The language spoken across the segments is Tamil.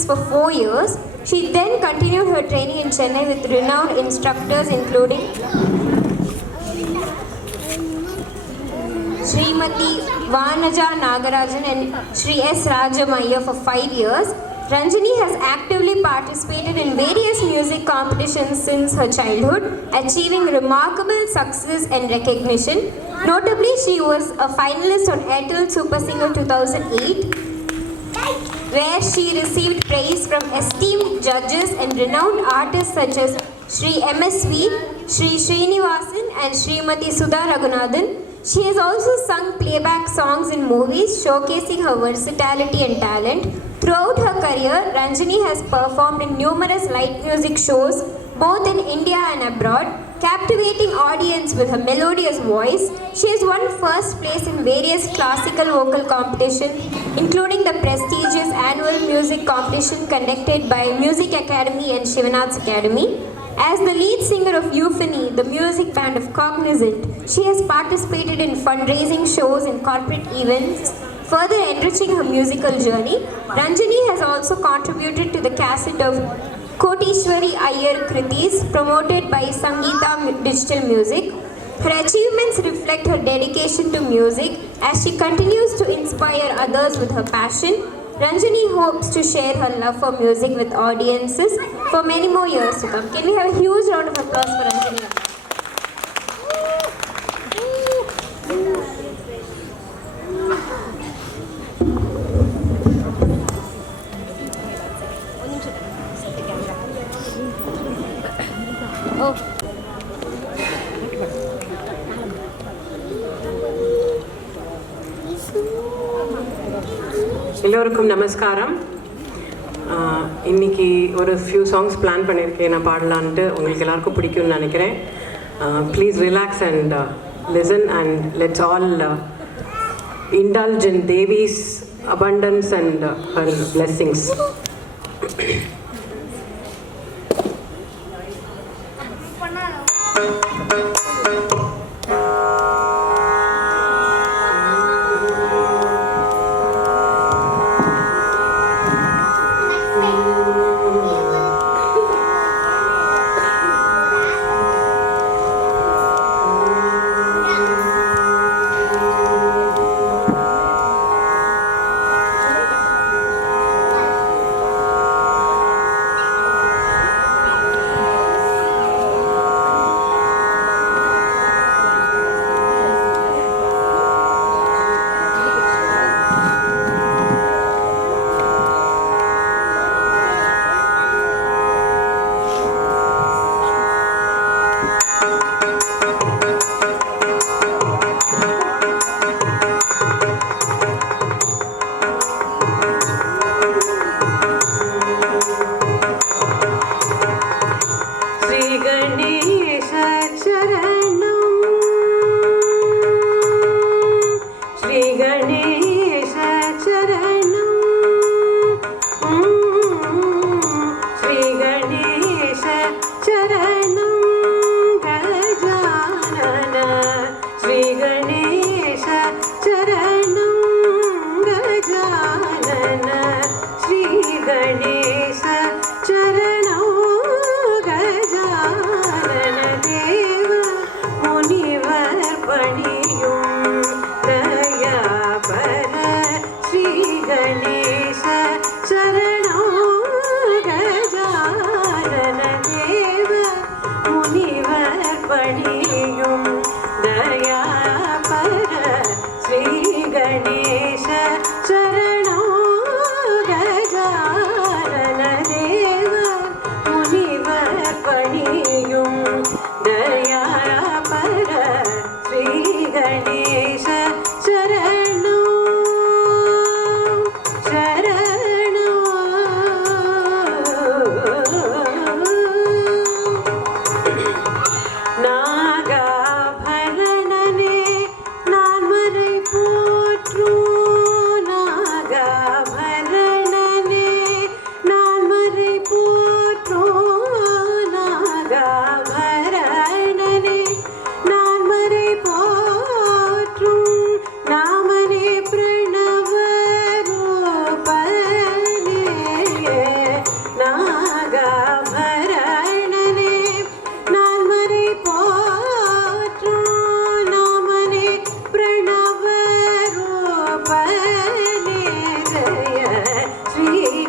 competitions for 4 years. She then continued her training in Chennai with renowned instructors including Srimati Vanaja Nagarajan and Sri S. Rajamaya for 5 years. Ranjani has actively participated in various music competitions since her childhood, achieving remarkable success and recognition. Notably, she was a finalist on Airtel Super Singer 2008, where she received praise from esteemed judges and renowned artists such as Sri MSV, Sri Srinivasan and Srimati Sudha Raghunathan. She has also sung playback songs in movies, showcasing her versatility and talent. Throughout her career, Ranjani has performed in numerous light music shows, both in India and abroad, captivating audience with her melodious voice. She has won first place in various classical vocal competitions, including the prestigious annual music competition conducted by Music Academy and Shivanath's Academy. As the lead singer of Euphony, the music band of Cognizant, she has participated in fundraising shows and corporate events, further enriching her musical journey. Ranjani has also contributed to the cassette of Kotishwari Iyer Kritis, promoted by Sangeeta Digital Music. Her achievements reflect her dedication to music as she continues to inspire others with her passion. Ranjani hopes to share her love for music with audiences for many more years to come. Can we have a huge round of applause for Ranjani? எல்லோருக்கும் நமஸ்காரம். இன்னைக்கு ஒரு ஃபியூ சாங்ஸ் பிளான் பண்ணியிருக்கேன் நான் பாடலான்ட்டு. உங்களுக்கு எல்லாருக்கும் பிடிக்கும்னு நினைக்கிறேன். Please relax and listen and let's all indulge in Devi's abundance and her blessings. Ganesha Charano Gaja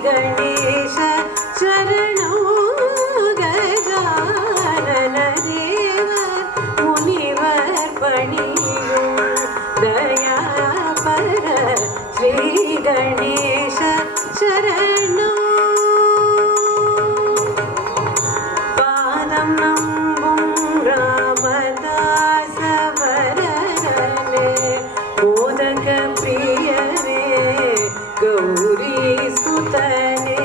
Ganesha शरणो गजानन देवर मुनिवर पणियुं दयापर श्री गणेश शरणो पादं नम्बुं रामदास वरने मोदक प्रियने गौरी सुतने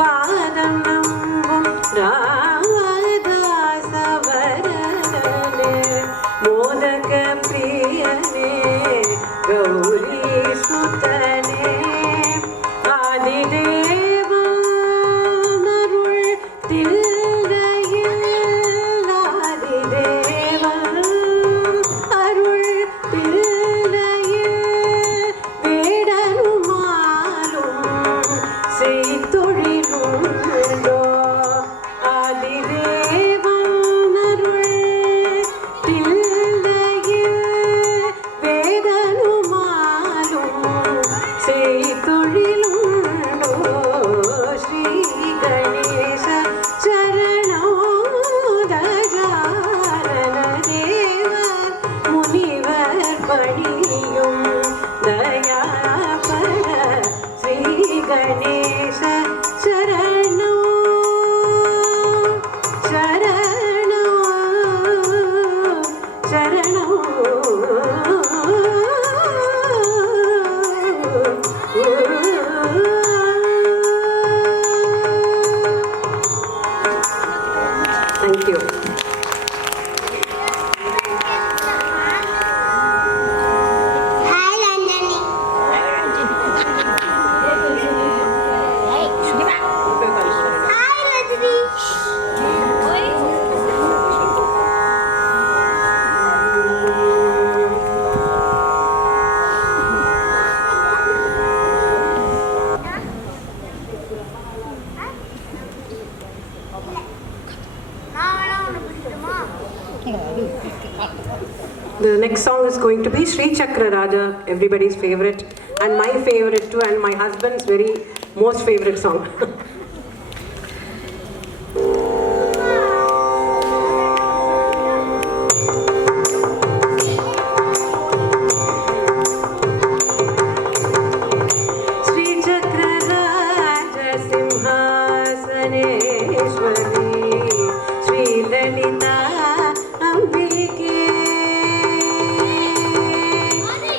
पादं नम्बुं रामदास वरने मोदक प्रियने गौरी सुतने ஆதிதேவனருள் தில்லையில் ஆதிதேவன் அருள் தில்லையில் வேடனுமாலும் செய்தொழிலுண்டோ ஆதிதேவனருள் தில்லையில் வேடனுமாலும் செய்தொழிலுண்டோ ஸ்ரீ கணேச சரணோ கஜானன தேவர் முனிவர் பணியும் தயாபர Sri Ganesha சரணோ சரணோ சரணோ Thank you. Hi, Ranjani. Hi, Rajni. The next song is going to be Sri Chakra Raja, everybody's favorite, and my favorite too, and my husband's very most favorite song. Sri Chakra Raja Simhasaneshwari, Sri Lalita Ambike,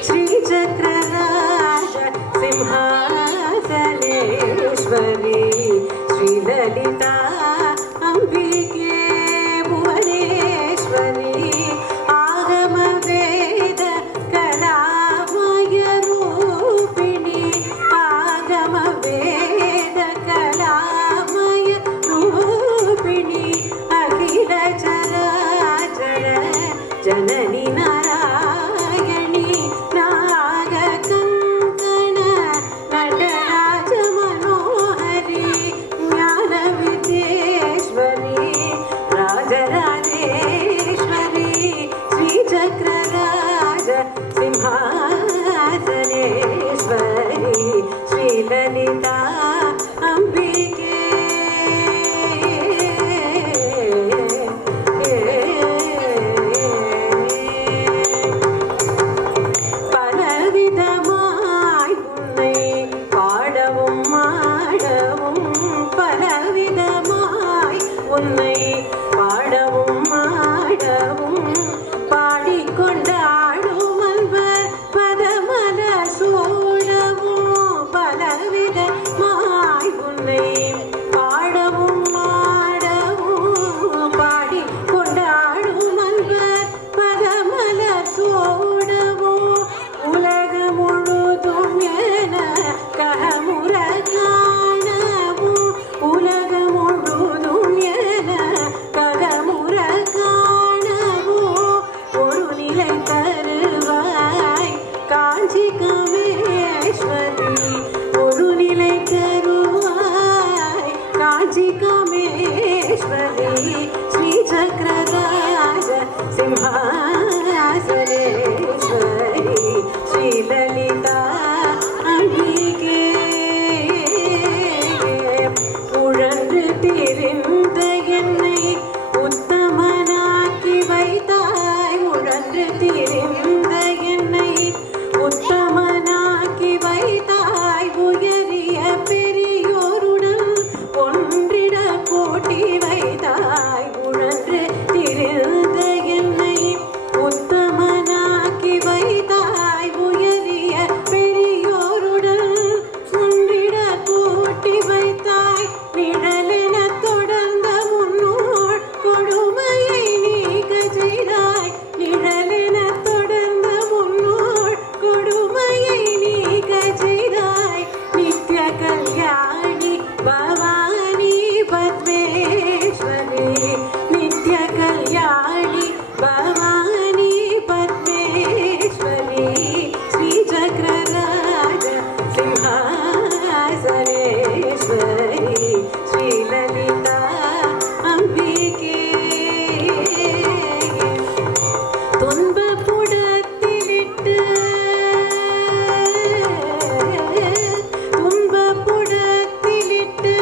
Sri Chakra Raja Simhasaneshwari, Sri Lalita Ambike, Bhuvaneshwari, Agama Veda Kalamaya Rupini, Agama Veda Kalamaya Rupini, Akhila Charachara Janani Narayani, Nagakankana Nataraja Manohari, Jnana Vidyeshwari, Rajarajeshwari, Sri Chakra Raja Simhasaneshwari, Sri Lalita Ambike. பலவிதமாய் உன்னை பாடவும் மாடவும், பலவிதமாய் உன்னை பாடவும் மாடவும், பாடிக்கொண்டாடும் அன்பர் பதமல சூடவும், பலவிதமாய் உன்னை பாடவும் மாடவும், பாடிக்கொண்டாடும் அன்பர் பதமல சூடவும், உலகம் முழுதும் என கமுற காணவும், உலகம் முழுதும் என கமுற காணவும், ஒரு நிலை தருவாய் காஞ்சி காமேஸ்வரி, ஒரு நிலை தருவாய் காஞ்சி காமேஸ்வரி, ஸ்ரீ சக்கரராஜ சிம்ஹாசனேஸ்வரி, ஸ்ரீ லலிதா அம்பிகே. ஸ்ரீலலிதா அம்பிகே துன்பப்புடத்திலிட்டு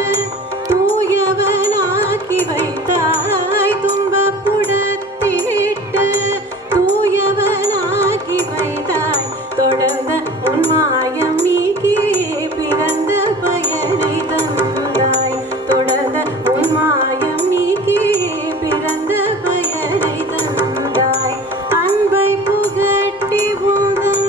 தூயவனாக்கி வைத்தாய் துன்பப்புடத்திலிட்டு தூயவனாக்கி வைத்தாய் தொடர்ந்த உன் மாயம் நீக்கி பிறந்த பயனை தந்தாய் தொடர்ந்த உன் மாயம் நீக்கி பிறந்த பயனை தந்தாய் அன்பை புகட்டி உந்தன்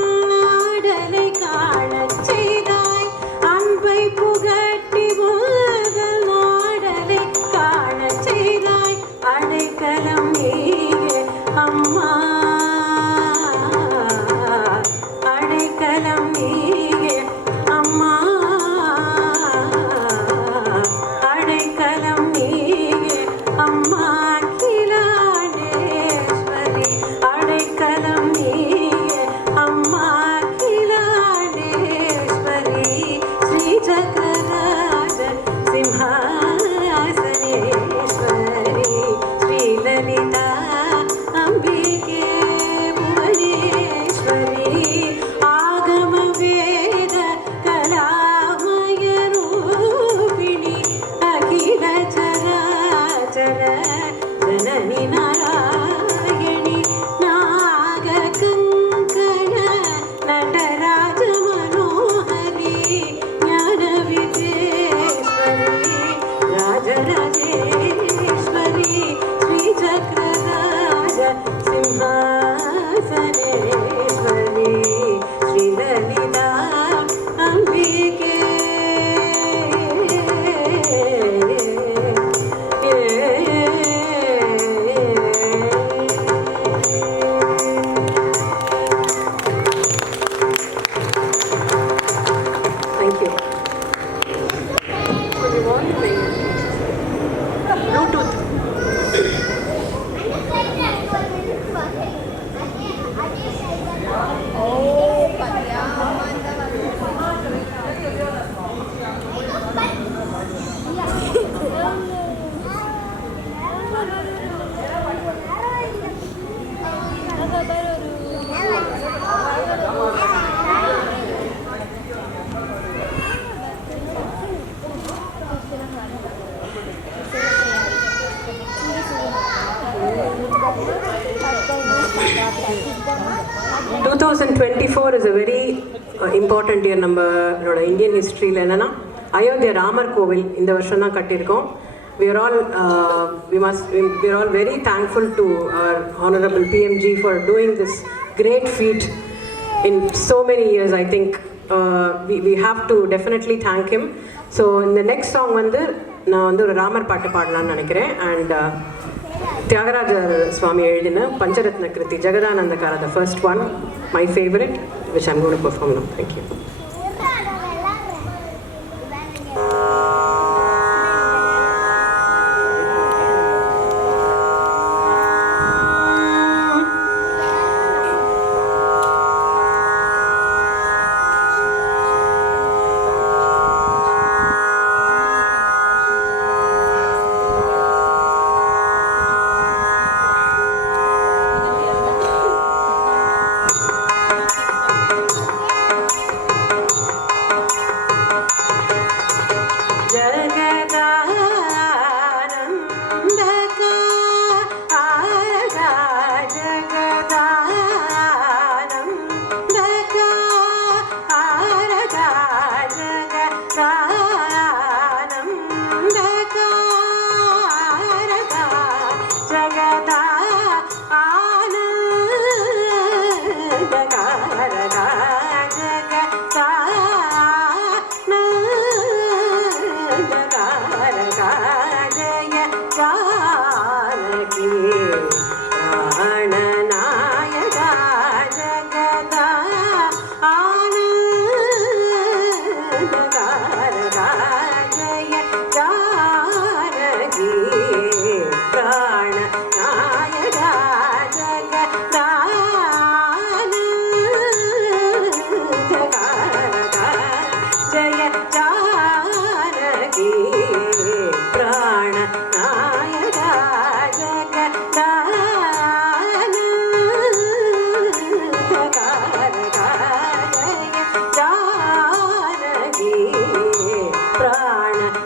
ஆடலை காணச் செய்தாய் அன்பை புகட்டி உந்தன் ஆடலை காணச் செய்தாய் அடைக்கலம் நீயே அம்மா அடைக்கலம் நீயே அம்மா அடைக்கலம் நீயே அம்மா அகிலாண்டேஸ்வரி அடைக்கலம் நீயே அம்மா அகிலாண்டேஸ்வரி ஸ்ரீ சக்கரராஜ சிம்ஹாசனேஸ்வரி ஸ்ரீலலிதா அம்பிகே புவனேஸ்வரி ஆகம வேத கலாமய ரூபிணி அகில சராச்சர ஜனனி நாராயணி நாக கங்கண நடராஜ மனோஹரி ஞான விஜேஸ்வரி ராஜராஜேஸ்வரி ஸ்ரீ சக்கரராஜ சிம்ஹாசனேஸ்வரி ஸ்ரீலலிதா அம்பிகே Thank you. Bluetooth. 2024 is a very important year நம்மளோட இந்தியன் ஹிஸ்ட்ரியில் என்னன்னா அயோத்தியா ராமர் கோவில் இந்த வருஷம் தான் கட்டியிருக்கோம். We are all very thankful to our honorable PMG for doing this great feat in so many years. I think we have to definitely thank him. So in the next song நான் ஒரு ராமர் பாட்டு பாடலாம்னு நினைக்கிறேன். And தியாகராஜர் சுவாமி எழுதின பஞ்சரத்ன கிருதி ஜெகதானந்தகார, the first one, my favorite, which I'm going to perform now. Thank you.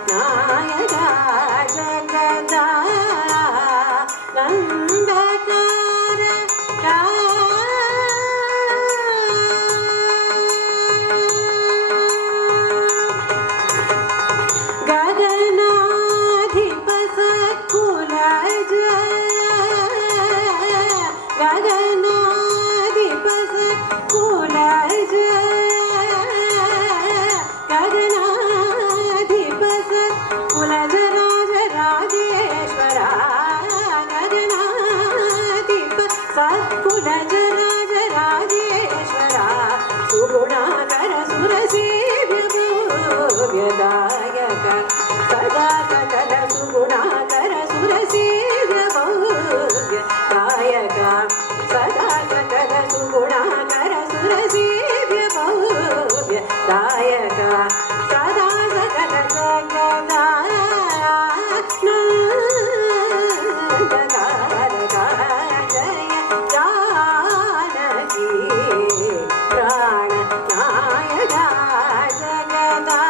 नायक जगदा सदा सकल सुगुणाकर सुरसेव्य भव्य दायक सदा सकल सुगुणाकर सुरसेव्य भव्य दायक सदा सकल जगदा नंदकारक जय जानकी प्राण नायक जगदा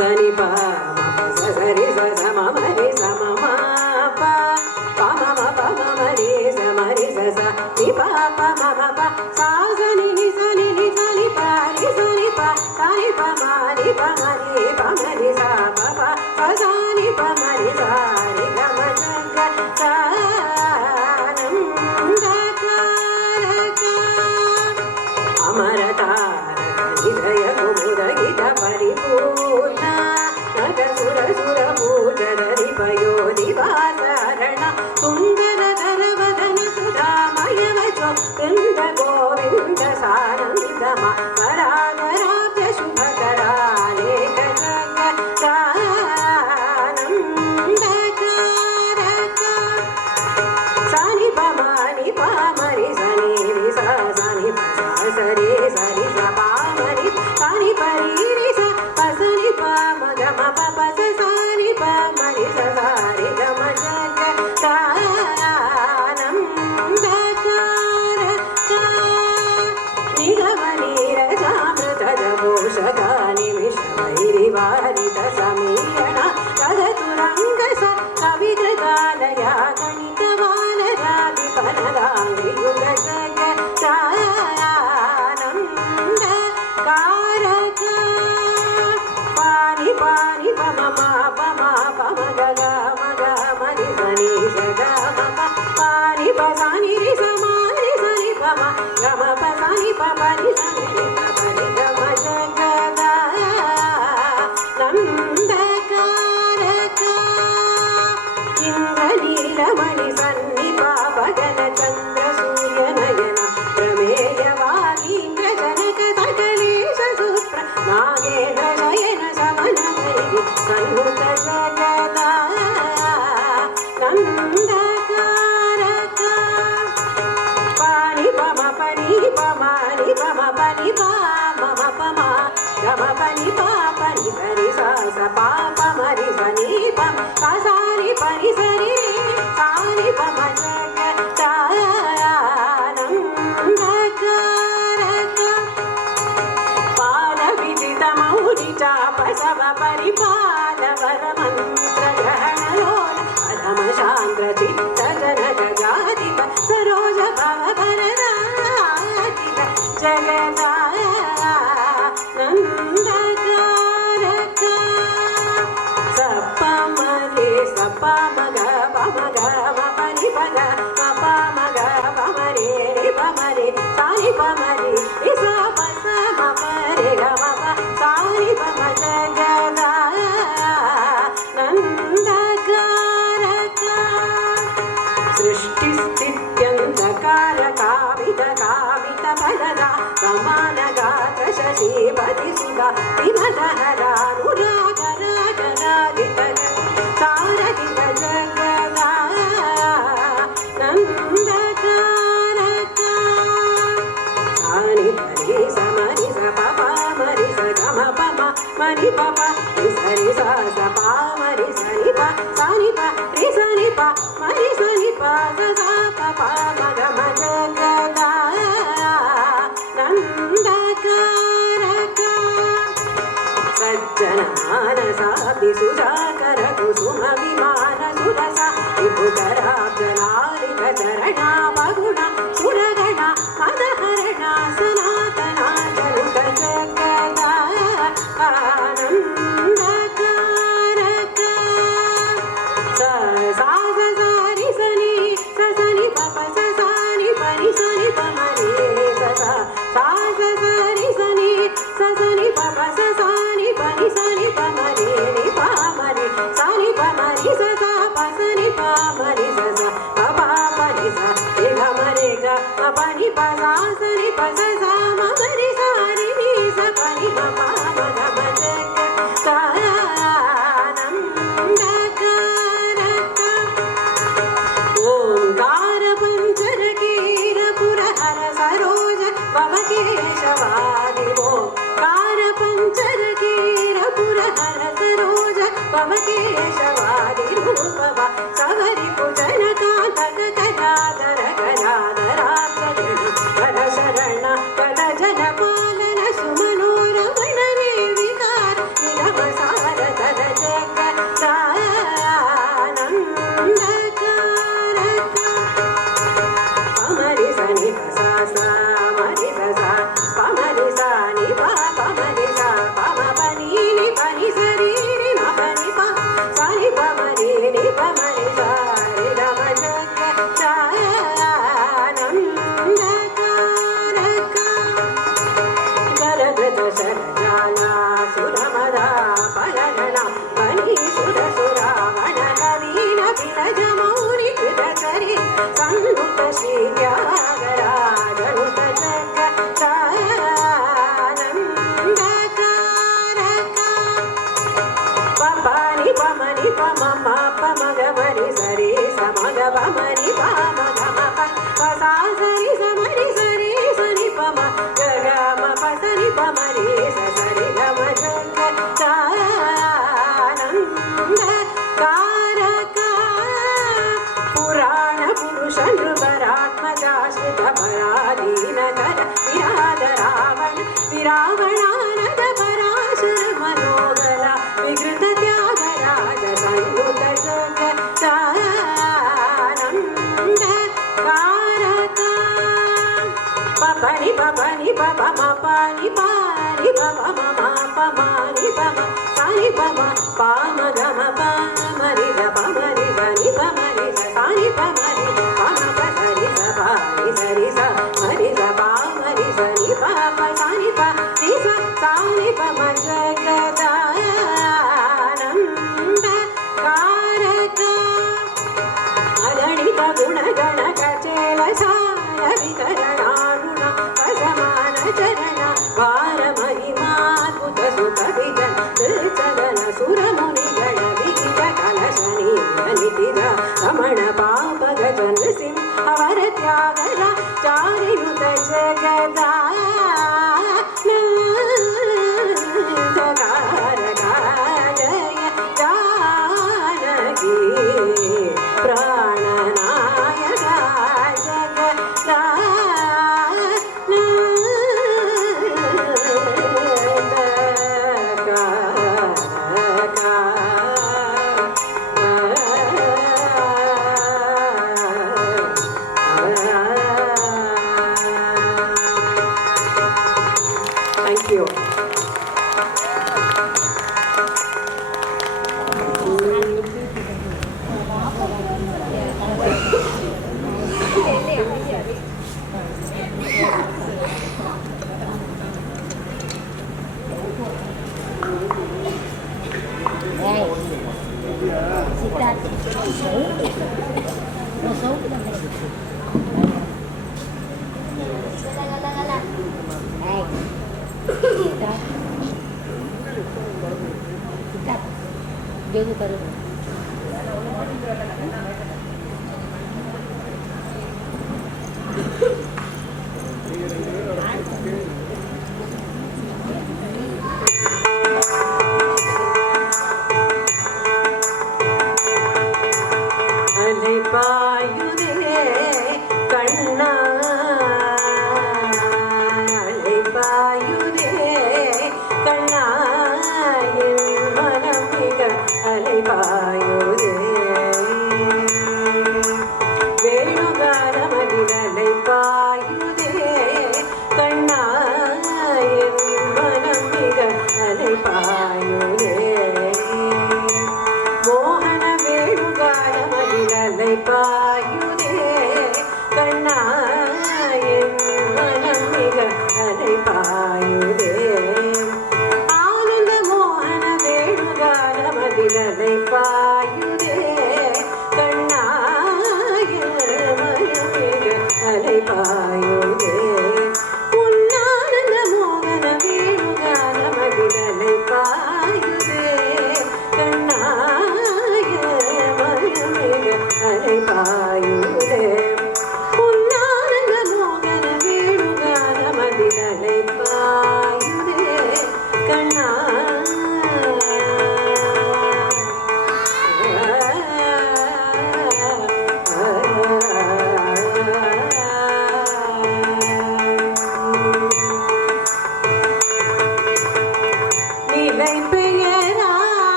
ससनि पा ससरि ससमरि सममा पा पमम पममरि समरि सस नि पा पमम पा सासनि नि सनि पा रि सनि पा सनि पमरि पमरि पमरि सा पा ससनि पमरि सा रि गम हृदय कुमुदगित परिपूर्ण नग सुर सुर पूजन पयोदिवासरण सुंदर धर वदन सुधामय वचो वृंद गोविंद सानंदम परागराब्ज शुभकरा लेख जगदानंदकारक सनि पमनि पमरि सनि रि सा सनि प सरि सरि सा पामरि सनि परि रि सा पसनि प म ग म प प स सनि प म रि स सा रि ग म जगदानंदकारक निगमनीरजामृतजपोषका निमिषवैरिवारित समीरण जगतुरङ्ग स कविकृतालया गणितवानरादिपनदाङ्गयुग जगदानन्दकारक पानि पानि पम पम पम ग ग म ग म रि सनि स ग म प पानि प सनि रि स म रि सनि प म ग म प सनि प प रि सनि रि प प रि ग म जगदानन्दकारक इंद्रनीलमणि सन्निपा भगन चंद्र सूर्य नयन प्रमेयವಾಗಿ इंद्रजनक सकलेश सुप्र नागेन्द्र शयन समन वैरि सन्मुख जगदानन्दकारक पानि पम पनि पमनि पम पनि प मम पम गम पनि प पनि परि सा स पा पमरि सनि पम सा सानि परि सरि रि सानि पम जगदानन्दकारक पादविदितमौलि चाप सव परिपादवर मन्त्र ग्रहणलोल अधम शान्त्र चित्त जनक जातिप सरोज भव वरदातिप जगदानन्दकारक सप्पमरे सप्पमग पमग मपरि पग मपमग पमरे रि पमरे सानि पमरि रि सा प स म प रे ग म प सानि पम जगदानन्दकारक सृष्टिस्थित्यन्तकारकामित कामित फलदा समानगात्र शशीपति सुधा विमलहरानुरागरागरादित तारकित जगदानन्दकारक सानि परि समरि स प प मरि स ग म प म मरि प प रि स रि सा स प मरि सनि प सानि प रि सनि प मरि pani pa sa sa ni pa sa sa ma ga ri sa ri ni sa pa ni pa ma ma ga ma ja ga nam da ga ra ga ओंकार पंचर कीर पुरहर सरोज पव केशवादि ओंकार पंचर कीर पुरहर सरोज पव केशवादि रूपव सवरि पुजन कांतक कलाधर कलाधराक्षण कर शरण कर जन पालन सुमनोरमण निर्विकार निरम सार कर जग विरावणानंद पराशर मनोगला विकृत त्यागराज संयुत जग सानंद कारका पपनि पपनि पप मपनि पानि पप मम पमानि पम सानि पम पाम गम पमरि ग पमरि गनि पमरि सानि पमरि पम पसरि स पानि सरि स मरि ग पामरि सरि पप सानि प रि स सानि पम जगदानंद कारका अगणित गुणगण कचेल सार वितरणारुण असमान चरण भार महिमाद्भुत सुत विजन चलन सुरमुनिगण विहित कलशनी नितिज रमण पाप गजन सिंह अवर त्यागरा चारियुत जगदा जय Janaki प्राणनायक जगदा Thank you. Jogo baru. அலைபாயுதே கண்ணா அலைபாயுதே கண்ணா என் மனம் மிக அலைபா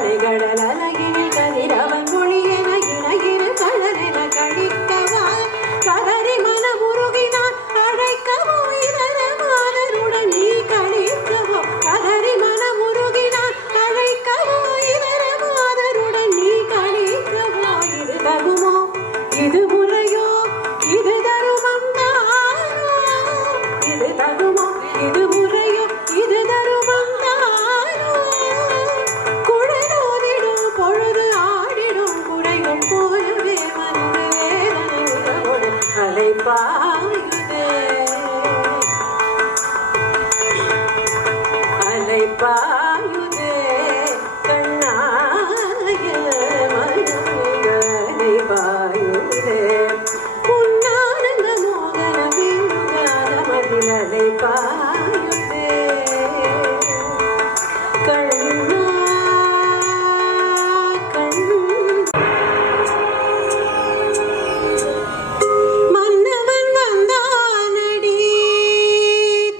அலைகடல் அழகினில் கதிரவன் மொழியென இணையிரு கலரென கழிக்கவா கதறி மனமுருகினான் அழைக்கவோ இதர மாதருடன் நீ கழிக்கவோ கதறி மனமுருகினான் அழைக்கவோ இதர மாதருடன் நீ கழிக்கவோ இது தகுமோ இது முறையோ இது தருமம் தானோ இது தகுமோ இது முறையோ இது தருமம் தானோ குழலோதிடும் பொழுது ஆடிடும் குறைகள் போலவே வந்து வேதனை உறவோடு அலைப்பாயுதே அலைப்பாயுதே கண்ணாய மனமிக அலைப்பாயுதே உன்னானந்த மோகன வீழ்காத மதில் அலைப்பாயுதே கண்ணா மன்னவன் வந்தானடி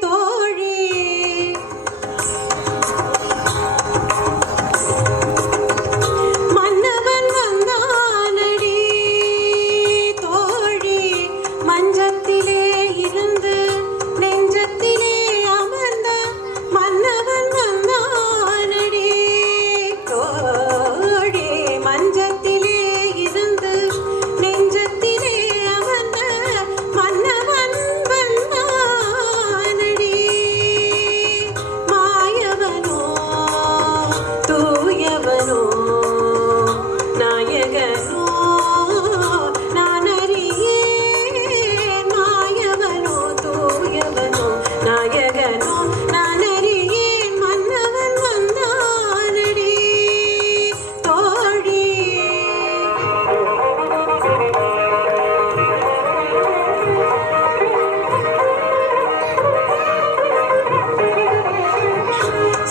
தோழி மன்னவன் வந்தானடி தோழி மஞ்சத்திலே இருந்து நெஞ்சத்திலே அமர்ந்த மன்னவன் வந்தானடி தோழி மஞ்சத்திலே இருந்து நெஞ்சத்திலே அமர்ந்த மன்னவன் வந்தானடி மாயவனோ தூயவனோ நாயகனோ நான் அறியேன் மாயவனோ தூயவனோ நாயகனோ நான் அறியேன் மன்னவன் வந்தானடி தோழி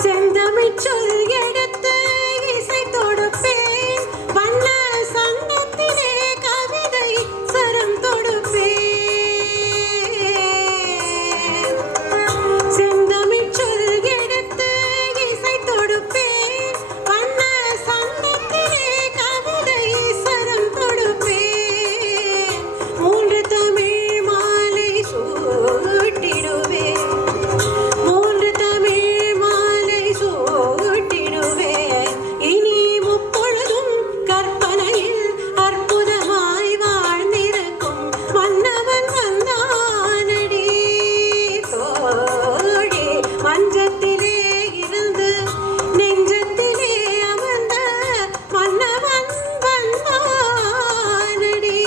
செந்தமிழ் சொல் எடுத்து இசை தொடுப்பேன் வண்ண சங்கத்திலே கவிதை சரம் தொடுப்பேன் செந்தமிழ் சொல் எடுத்து இசை தொடுப்பேன் வண்ண சங்கத்திலே கவிதை சரம் தொடுப்பேன் மூன்று தமிழ் மாலை சூட்டிடுவேன் மூன்று தமிழ் மாலை சூட்டிடுவேன் இனி முப்பொழுதும் கற்பனையில் அற்புதமாய் வாழ்ந்திருக்கும் மன்னவன் வந்தானடி தோழி மஞ்சத்திலே இருந்து நெஞ்சத்திலே அமர்ந்த மன்னவன் வந்தானடி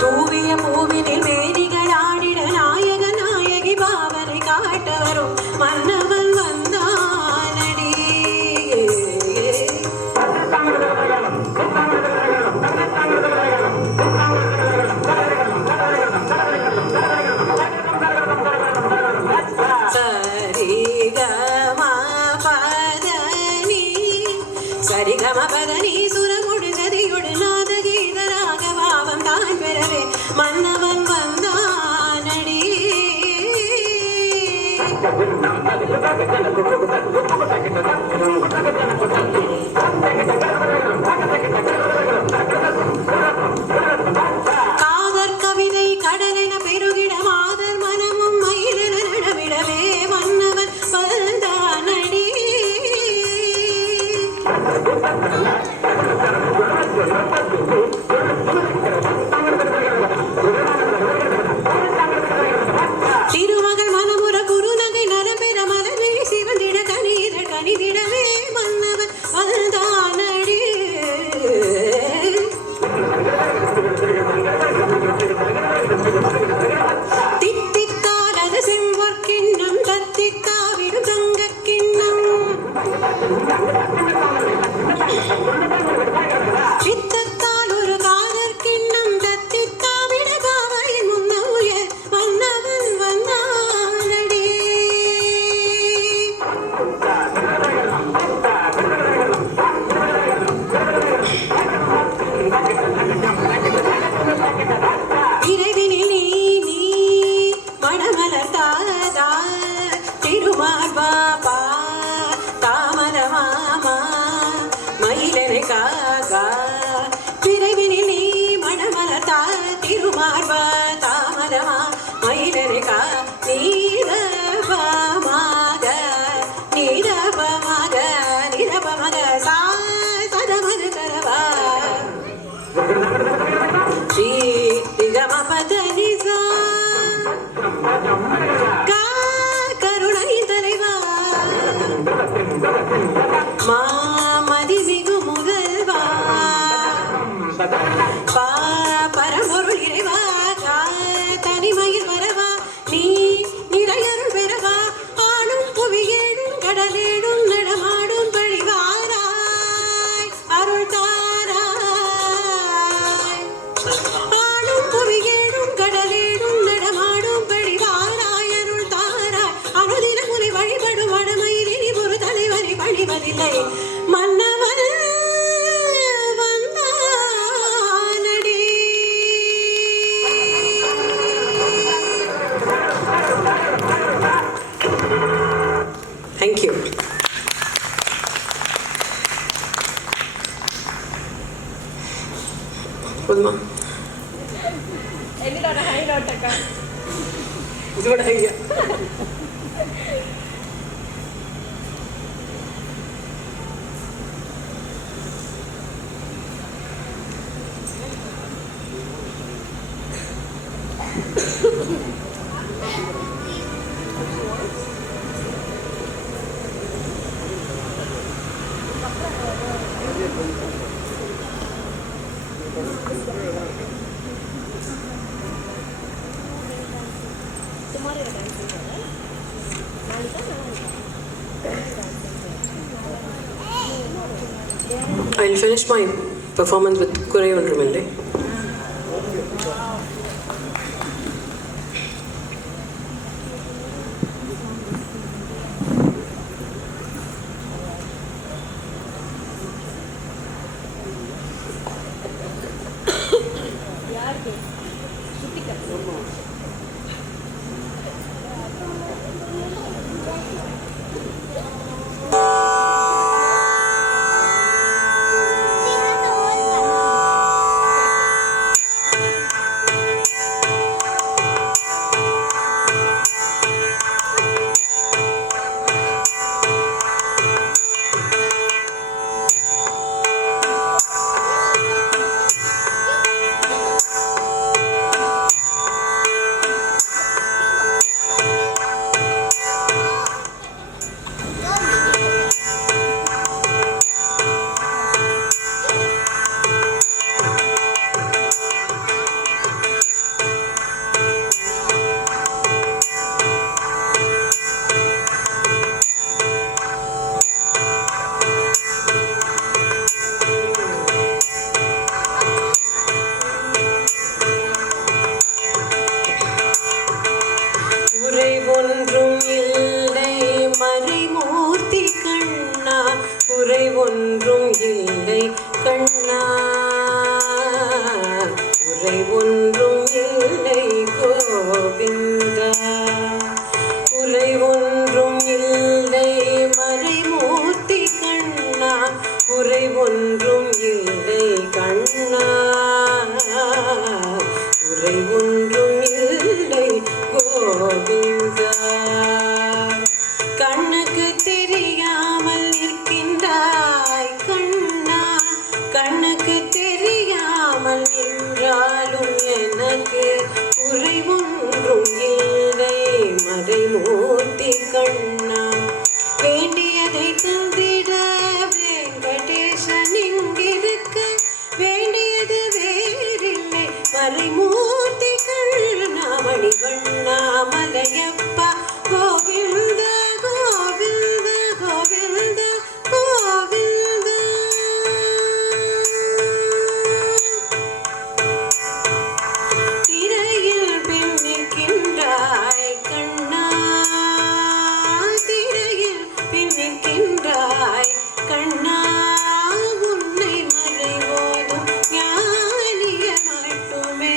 தூவிய பூவினில் மேனிகள் ஆடிட நாயக நாயகி பாவனை காட்ட வரும் மன்னவன் வந்தானடி சரிகம பதனி சுரமுடு சதியொடு நாத கீதராக பாவம் தான் பெறவே மன்னவன் வந்தானடி காதற் கவிதை கடலென பெருகிட மாதர் மனமும் மயிலென நடமிடவே மன்னவன் வந்தானடி திருமகள் மனமுற குறுநகை நரம்பெற மலர்விழி சிவந்திட கனிதிடவே மன்னவன் மார்பா தாமதமா மயிலனைக்கா நீதபமாக நீதபமாக நீதபமாக சா சதமது கரவா ஸ்ரீ நிகமபத நிசா கா கருணை தலைவா மாமதிமிகு முதல்வா பரம்பொருள் இறைவா தனிமையில் வரவா நீ நிறையருள் பெறவா ஆணும் புவியேடும் கடலேடும் நடமாடும் பழிவாராய் அருள் தாராய் ஆணும் புவியேடும் கடலேடும் நடமாடும் பழிவாராய் அருள் தாராய் அனுதின முறை வழிபடும் வடமையில் இனி ஒரு தலைவரை பழிவதில்லை மன்னவன் வந்தானடி. Thank you. போதுமா இதோட ஐயா I'll finish my performance with Kurai Ondrumille. ஒன்றும் இல்லை கண்ணா, உரை ஒன்றும் இல்லை கோவிந்தா, உரை ஒன்றும் இல்லை மறைமூர்த்தி கண்ணா, உரை ஒன்றும் இல்லை கண்ணா, உரை ஒன்றும் இல்லை கோவிந்தா. கண்ணுக்கு தெரியாமல் நிற்கின்றாய் கண்ணா, கண்ணுக்கு தெரியாமல் நின்றாலும் எனக்கு குறை ஒன்றும் இல்லை மறைமூர்த்தி கண்ணா. வேண்டியதை தந்திட வெங்கடேசன் இங்கிருக்க, வேண்டியது வேறில்லை மறைமூர்த்தி கண்ணா. மணிவண்ணா மலையப்பா கோவிந்த கோவிந்த கோவிந்த கோவிந்த. திரையில் பின் நிற்கின்றாய் கண்ணா, திரையில் பின் நிற்கின்றாய் கண்ணா, உன்னை மறைவோதும் ஞானிய மட்டுமே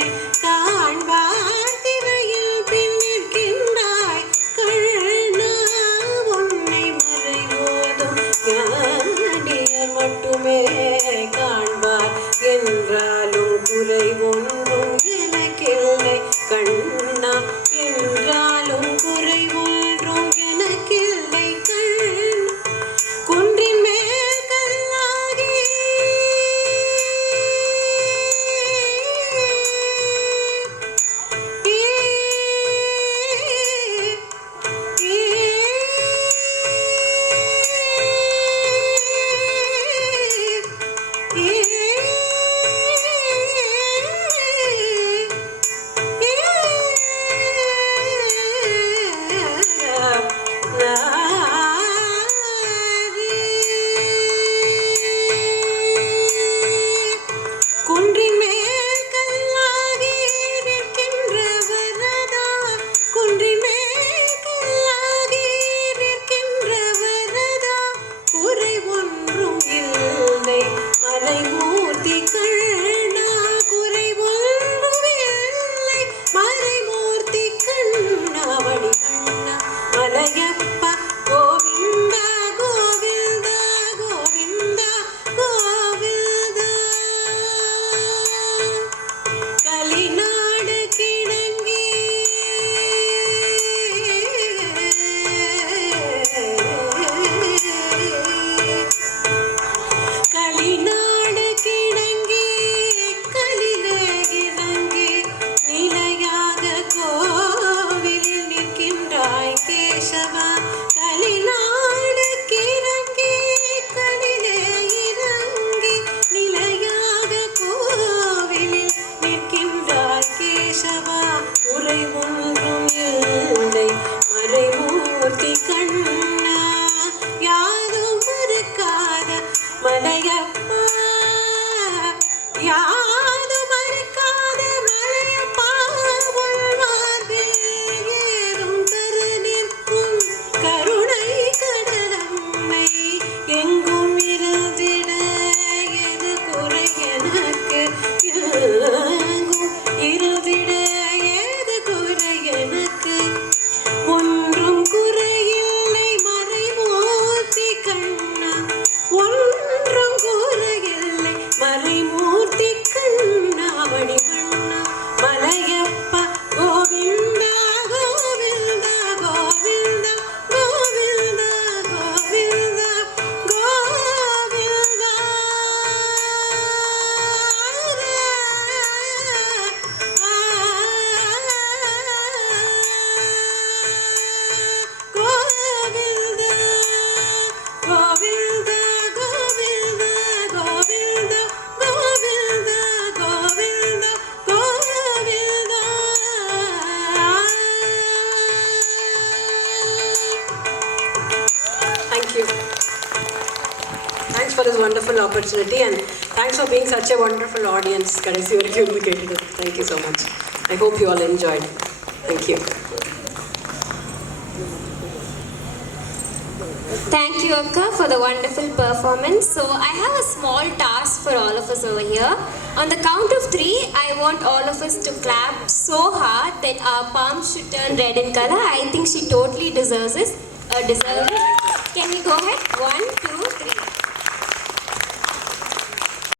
for this wonderful opportunity and thanks for being such a wonderful audience. Kadasi varaikkum irundhu kettu. Thank you so much. I hope you all enjoyed. Thank you. Thank you, Akka, for the wonderful performance. So I have a small task for all of us over here. On the count of 3, I want all of us to clap so hard that our palms should turn red in color. I think she totally deserves it. Can we go ahead? 1, 2,